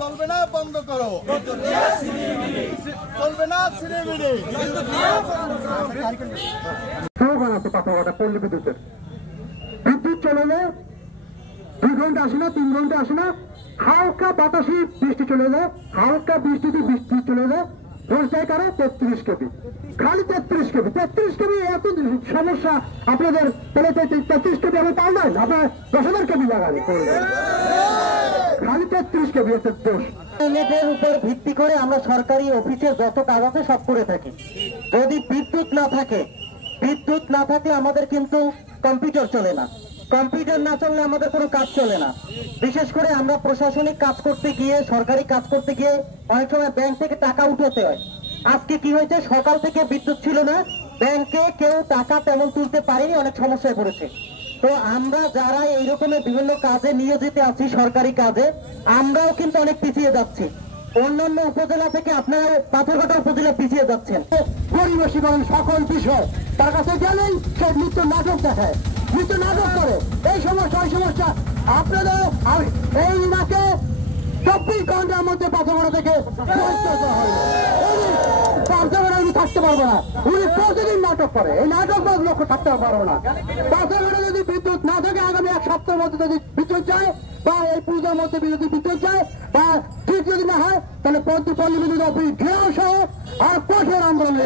চলবে না, বন্ধ করো, চলবে না সিনেমিনি। স্লোগান আছে পাথরঘাটা পল্লী বিদ্যুতের, বিদ্যুৎ চলে যায় 2 ঘন্টা আসে না, 3 ঘন্টা আসে না, হালকা বাতাসে বৃষ্টি চলে যায়, হালকা বৃষ্টিতে বৃষ্টি চলে যায়, পৌঁছায় কারো 33 কেবি, খালি 33 কেবি। 33 কেবি এত সমস্যা আপনাদের, তাহলে 33 কেবি আমি পাল্টাই আপনার 10,000 কেবি লাগান, খালি 33 কেবি এতে দোষ। এর উপর ভিত্তি করে আমরা সরকারি অফিসে যত কাজ আছে সব করে থাকি। যদি বিদ্যুৎ না থাকলে আমাদের কিন্তু কম্পিউটার চলে না, কম্পিউটার না চললে আমাদের কোনো কাজ চলে না। বিশেষ করে আমরা প্রশাসনিক কাজ করতে গিয়ে, সরকারি কাজ করতে গিয়ে অনেক সময় ব্যাংক থেকে টাকা উঠাতে হয়। আজকে কি হয়েছে, সকাল থেকে বিদ্যুৎ ছিল না, ব্যাংকে কেউ টাকা তেমন তুলতে পারেনি, অনেক সমস্যায় পড়েছে। তো আমরা যারা এই রকমের বিভিন্ন কাজে নিয়োজিত আছি, সরকারি কাজে, আমরাও কিন্তু অনেক পিছিয়ে যাচ্ছি। অন্যান্য উপজেলা থেকে আপনারা পাথরঘাটা উপজেলা পিছিয়ে যাচ্ছেন। পরিবেশী করেন সকল বিষয়, তার কাছে গেলেই সে নিত্য নাটক দেখায়, নিত্য নাটক করে, এই সমস্যা ওই সমস্যা। আপনাদের এই নাকে 24 ঘন্টার মধ্যে পাথরঘাটা থেকে উনি থাকতে পারবো না, উনি প্রতিদিন নাটক করে, এই নাটক লক্ষ্য থাকতে পারবো না। পাথরঘাটা যদি বিদ্যুৎ না থাকে, আগামী 1 সপ্তাহের মধ্যে যদি বিদ্যুৎ যায়, বা এই পূজার মধ্যে যদি বিদ্যুৎ যায়, বা ঠিক যদি না হয়, তাহলে পল্লী বিদ্যুৎ অফিস ঘেরাও সহ আর কঠোর আন্দোলন।